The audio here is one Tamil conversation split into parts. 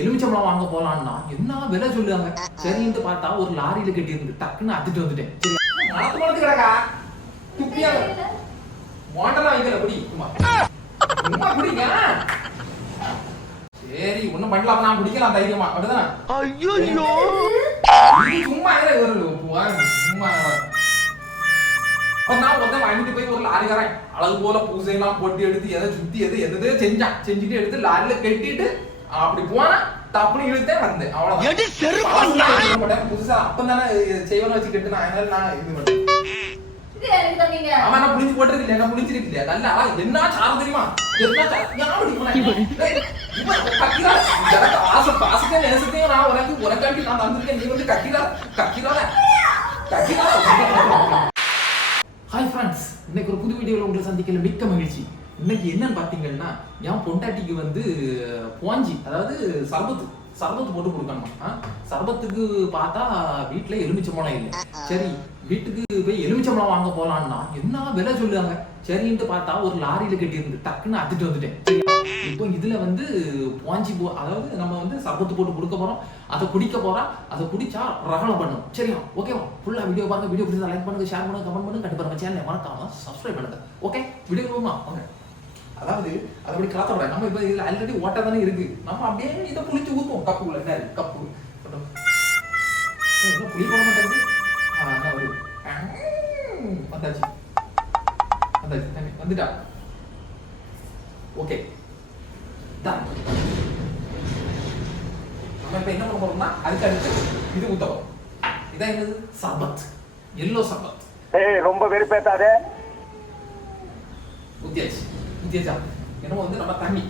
எலுமிச்சம்பழம் வாங்க போலான்னா என்ன விலை சொல்லுவாங்க. சரின்னு பார்த்தா ஒரு லாரியில கட்டி இருந்து டக்குன்னு அத்துட்டு வந்துட்டேன். சரி மரத்து மரத்து கிடக்கா துப்பியா வாண்டலாம் வைக்கல குடி சும்மா சும்மா குடிங்க. சரி ஒண்ணும் பண்ணலாம், நான் குடிக்கலாம் தைரியமா அப்படிதான். ஐயோ சும்மா சும்மா நான் வந்து வாங்கிட்டு போய் ஒரு லாரிக்காரன் அழகு போல பூசையெல்லாம் போட்டு எடுத்து எதை சுத்தி எது செஞ்சான். செஞ்சுட்டு எடுத்து லாரியில கட்டிட்டு அப்படி போனா தப்புன்னு இழுத்தே வந்தேன். அவ்வளவுதான் புதுசா அப்பதானே செய்வன வச்சு கட்டு நான் இது பண்ணேன். ஆமா நான் புளிஞ்சு போட்டிருக்கு இல்லையா, நான் புளிஞ்சிருக்கு இல்லையா நல்லா என்ன சாரம் தெரியுமா, ஆசை நேசத்தையும் நான் உனக்காண்டி நான் தந்திருக்கேன். நீ வந்து கக்கிராத. ஹாய் ஃப்ரெண்ட்ஸ், இன்னைக்கு ஒரு புது வீடியோவில் உங்களை சந்திக்கல மிக்க மகிழ்ச்சி. இன்னைக்கு என்னன்னு பாத்தீங்கன்னா என் பொண்டாட்டிக்கு வந்து போஞ்சி அதாவது சர்பத்து போட்டு கொடுக்கணுமா. சர்பத்துக்கு பார்த்தா வீட்டுல எலுமிச்சம்பழம் இல்லை. சரி வீட்டுக்கு போய் எலுமிச்சம்பழம் வாங்க போலான்னா என்ன விலை சொல்லுவாங்க. சரின்ட்டு பார்த்தா ஒரு லாரியில கட்டி இருந்து டக்குன்னு அத்துட்டு வந்துட்டேன். இப்போ இதுல வந்து போஞ்சி அதாவது நம்ம வந்து சர்பத்து போட்டு கொடுக்க போறோம், அதை குடிக்க போறோம், அதை குடிச்சா ரகலம் பண்ணும். சரியா ஓகேவா? ஃபுல்லா வீடியோ பாருங்க. வீடியோ பிடிச்சா லைக் பண்ணுங்க, ஷேர் பண்ணுங்க, கமெண்ட் பண்ணுங்க, கண்டிப்பா நம்ம சேனலை மறக்காம சப்ஸ்கிரைப் பண்ணுங்க. ஓகே வீடியோ போமா. ஓகே அதாவது அதை அப்படி கலத்த விட நம்ம இப்ப இதுல ஆல்ரெடி ஓட்டா தானே இருக்கு. நம்ம அப்படியே இதை புளிச்சு ஊத்துவோம் கப்புல. என்ன கப்பு புளி போட மாட்டேங்குது. வந்தாச்சு வந்துட்டா. ஓகே நம்ம இப்ப என்ன பண்ண போறோம்னா அதுக்கு அடுத்து இது ஊத்தவும். இதான் என்னது சர்பத், எல்லோ சர்பத். ரொம்ப வெறுப்பேத்தாதே. ஊத்தியாச்சு என்னமோ வந்து நம்ம தண்ணி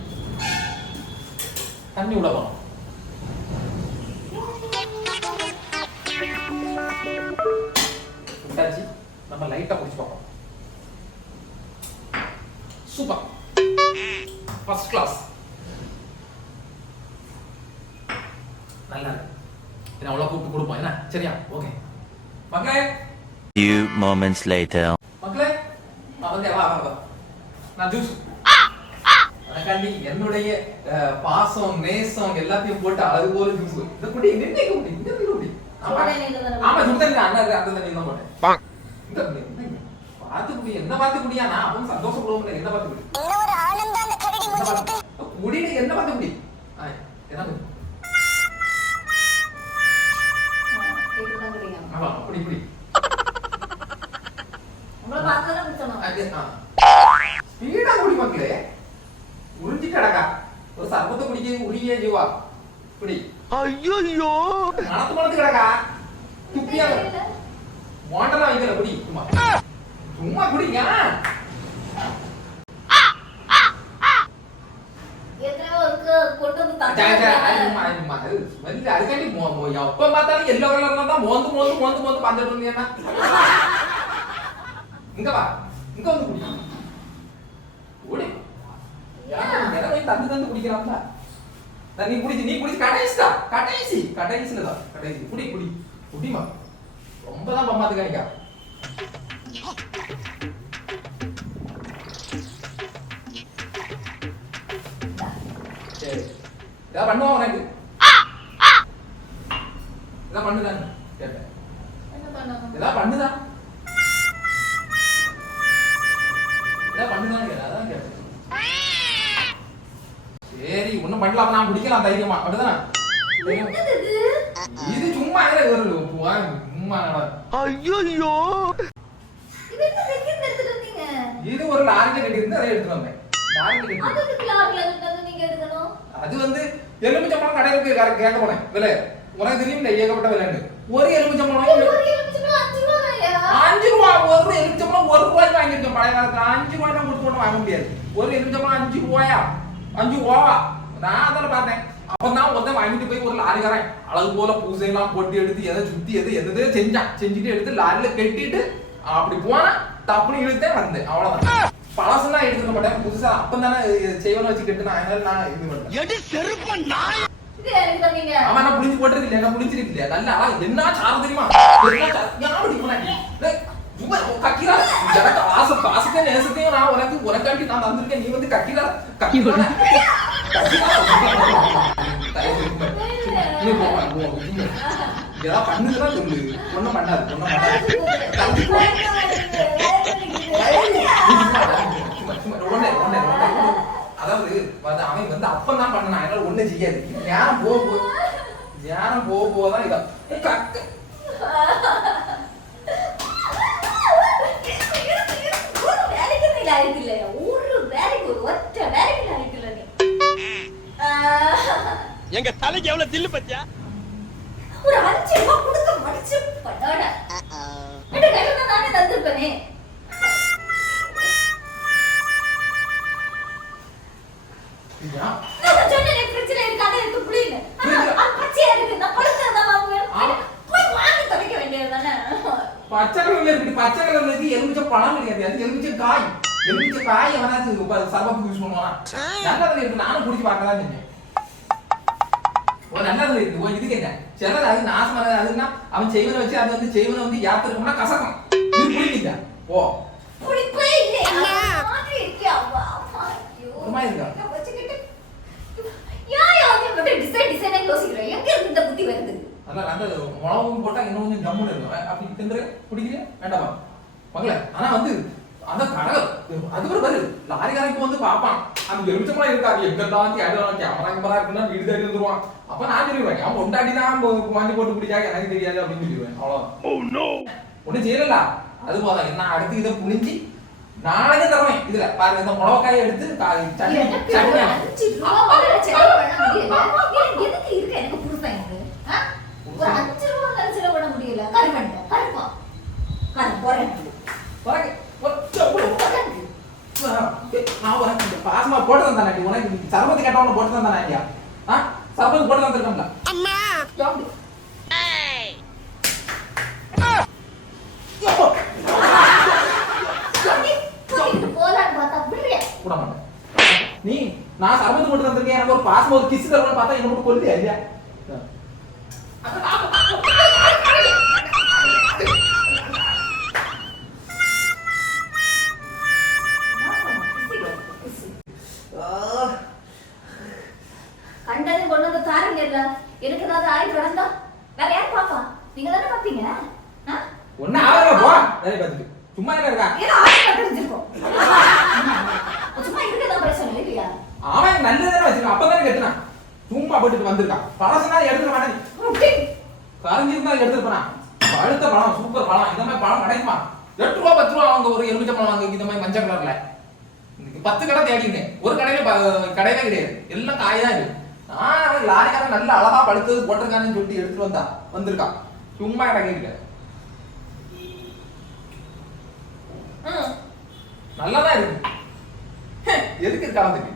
விட போறோம். விட்டாச்சு. நம்ம லைட்டா குடிச்சு பார்ப்போம். சூப்பர் ஃபர்ஸ்ட் கிளாஸ் நல்லா இருக்கு. என்ன அவ்வளவு கூப்பிட்டு கொடுப்போம் என்ன. சரியா ஓகே மக்களே. Few moments later. மக்களே வா நான் ஜூஸ் எனக்காண்டி என்னுடைய பாசம் நேசம் எல்லாத்தையும் போட்டு அழகு போல ஜூஸ். இந்த குடி குடி. ஆமா சுத்தம் அந்த தண்ணி தான் போட்டேன். இந்த பார்த்து குடி. என்ன பார்த்து குடியா? நான் அப்பவும் சந்தோஷப்படுவோம். என்ன பார்த்து குடி குடி. என்ன பார்த்து குடி. என்ன அப்படி குடி. ஸ்பீடா குடி மக்களே. உறிஞ்சி கிடக்கா ஒரு சர்பத்தை குடிக்க உரிய ஜீவா குடி. ஐயோ மனத்து கிடக்கா துப்பியா வாண்டலாம் வைக்கல குடி சும்மா குடிங்க. அதுக்காண்டி எப்ப பார்த்தாலும் எல்லோ கலர்ல தான் மோந்து பார்த்துட்டு இருந்தீங்கன்னா இங்க வா, இங்க வந்து குடி. ஓடி தந்து குடிக்கிறாங்களா? நீ குடிச்சு கடைசியில குடி குடிமா. ரொம்பதான் பம்மாத்து காணிக்கா. சரி இதான் பண்ணுவான் உனக்கு. இதான் பண்ணுதான் கேட்டேன். இதான் பண்ணுதான் அதான் கேட்டேன். சரி ஒண்ணும் பண்ணலாம், நான் குடிக்கலாம் தைரியமா அப்படிதான். இது சும்மா சும்மா. ஐயோ இது ஒரு லாரியில கட்டி இருந்து அதை எடுத்துட்டு வந்தேன். அது வந்து எலுமிச்சம்பழம் கடையில கேட்க போனேன் விலை. உனக்கு தெரியும் ஏகப்பட்ட விலைன்னு. ஒரு எலுமிச்சம்பழம் 5 ரூபா. ஒரு எலுமிச்சம்பழம் 1 ரூபாய்க்கு வாங்கிருக்கேன் பழைய காலத்துல. 5 ரூபாய் தான் கொடுத்து வாங்க முடியாது. ஒரு எலுமிச்சம்பழம் 5 ரூபாயா? 5 ரூபாவா? நான் அதெல்லாம் பார்த்தேன். அப்பதான் ஒருத்தன் வாங்கிட்டு போய் ஒரு லாரிக்காரன் அழகு போல பூசையெல்லாம் போட்டு எடுத்து எதை சுத்தி எது செஞ்சான். செஞ்சுட்டு எடுத்து லாரியில கட்டிட்டு அப்படி போனா தப்புன்னு இழுத்தே வந்தேன். அவ்வளவுதான். பழசெல்லாம் எடுத்துக்க மாட்டேன். புதுசா அப்பதானே செய்வன வச்சு கட்டு நான் இது பண்ணேன். ஆமா நான் புளிஞ்சு போட்டிருக்கு இல்லையா, நான் புளிஞ்சிருக்கு இல்லையா நல்லா என்ன சாரம் தெரியுமா. ஆசை நேசத்தையும் நான் உனக்காண்டி நான் தந்திருக்கேன். நீ வந்து கக்கிரா ஏதாவது பண்ணுதுன்னா சொல்லு. ஒண்ணும் பண்ணாது, ஒண்ணும் பண்ணாது. அதாவது அவன் வந்து அப்பதான் பண்ணான், என்னால ஒண்ணு செய்யாது. ஞானம் போக போதான் இதான் எங்க தலைக்கு எவ்வளவு தில்லு பத்தியா? ஒரு 5 ரூபாய் கொடுக்க மடிச்சு படாட. என்கிட்ட கேட்டா நானே தந்திருப்பேனே. நான் சொன்னேன் ஃப்ரிட்ஜ்ல இருக்கானே எடுத்து புளிங்க. பச்சையா இருக்கு, நான் பழுத்ததான் வாங்குவேன். போய் வாங்கி தொலைக்க வேண்டியதுதானே. பச்சை கலர்ல இருக்கு. பச்சை கலர்ல இருக்கு. எலுமிச்சை பழம் கிடையாது, அது எலுமிச்சை காய். எலுமிச்சை காய் எவனாவது சர்பத்துக்கு யூஸ் பண்ணுவானா? நல்லதுல இருக்கு, நானும் குடிச்சு பார்க்கலாம் செஞ்சேன். ஒரு நல்லதுல இருக்கு. ஒரு இதுக்கு என்ன சிலர் அது நாசமான அதுன்னா அவன் செய்வனை வச்சு அது வந்து செய்வனை வந்து யாத்திருக்கோம்னா கசக்கும். இது குடிக்கிட்டா ஓ குடிப்பே இல்லை. மாதிரி இருக்கே அவ்வா. ஒரு மாதிரி இருக்கா? டிசைனா யோசிக்கிறேன். எங்க இருந்து இந்த புத்தி வருது? அதான் அந்த மிளகும் போட்டா இன்னும் கொஞ்சம் ஜம்முன்னு இருக்கும். அப்படி தின்று குடிக்கிறீங்க வேண்டாமா மகள? ஆனா வந்து அந்த கடை அதுக்கப்புறம் பாரு லாரிக்காரனுக்கு வந்து பார்ப்பான் அந்த எலுமிச்சமா இருக்காது எங்கெல்லாம் கேமரா இருக்குன்னா வீடு தேடி வந்துருவான். அப்ப நான் சொல்லிடுவேன் அவன் கொண்டாடி தான் வாங்கி போட்டு குடிக்காங்க எனக்கு தெரியாது அப்படின்னு சொல்லிடுவேன். அவ்வளவுதான் ஒன்னும் செய்யல. அது போதான் என்ன அடுத்து இதை புளிஞ்சு நாளைக்கு தருவேன். இதுல பாருங்க இந்த மிளகாயை எடுத்து சட்னி எதுக்கு இருக்கு எனக்கு புதுசா இருக்கு. ஒரு 5 ரூபாய் செலவு பண்ண முடியல. கருவண்டை கருப்பா கரு போறேன் நான் உனக்கு பாசமா போட்டு தந்தானே. உனக்கு சர்பத்து கேட்டவன போட்டு தந்தானே ஐயா? சர்பத்து போட்டு தந்துருக்கோம்ல அம்மா. கூட மாட்டேன் நீ. நான் சர்பத்து போட்டு தந்திருக்கேன், எனக்கு ஒரு பாசமா ஒரு கிஸ் தருவான்னு பார்த்தா என்ன மட்டும் கொல்லுதியா இல்லையா? கண்டதை கொண்டு வந்து தாருங்க. எனக்கு ஏதாவது ஆயிட்டு வரந்தா வேற யார் பாப்பா? நீங்க தானே பாப்பீங்க. ஒண்ணு ஆவல போ வேலை பார்த்துட்டு சும்மா இருக்கா? ஏதோ ஆயிட்டு கட்டிருக்கோம். சும்மா இருக்கதான் பிரச்சனை இல்லையா? அவன் நல்லதானே வச்சிருக்கான், அப்பதானே கட்டுனான். சும்மா போட்டுட்டு வந்திருக்கான். பழசனா எடுத்துக்க மாட்டேன். கரைஞ்சிருந்தா எடுத்துட்டு போனான். அடுத்த பழம் சூப்பர் பழம். இந்த மாதிரி பழம் கிடைக்குமா? 8 ரூபா 10 ரூபா வாங்க ஒரு எலுமிச்சை பழம் வாங்க. இந்த மாதிரி மஞ்சள் கலர்ல 10 கடை தேடினேன். ஒரு கடையிலே கிடையாது, எல்லாம் காய் தான் இருக்கு. லாரிக்காரன் நல்ல அழகா படுத்தது போட்டிருக்கான்னு சொல்லி எடுத்துட்டு வந்திருக்கான். சும்மா கிடைக்க நல்லாதான் இருக்கு. எதுக்கு கலந்துக்கு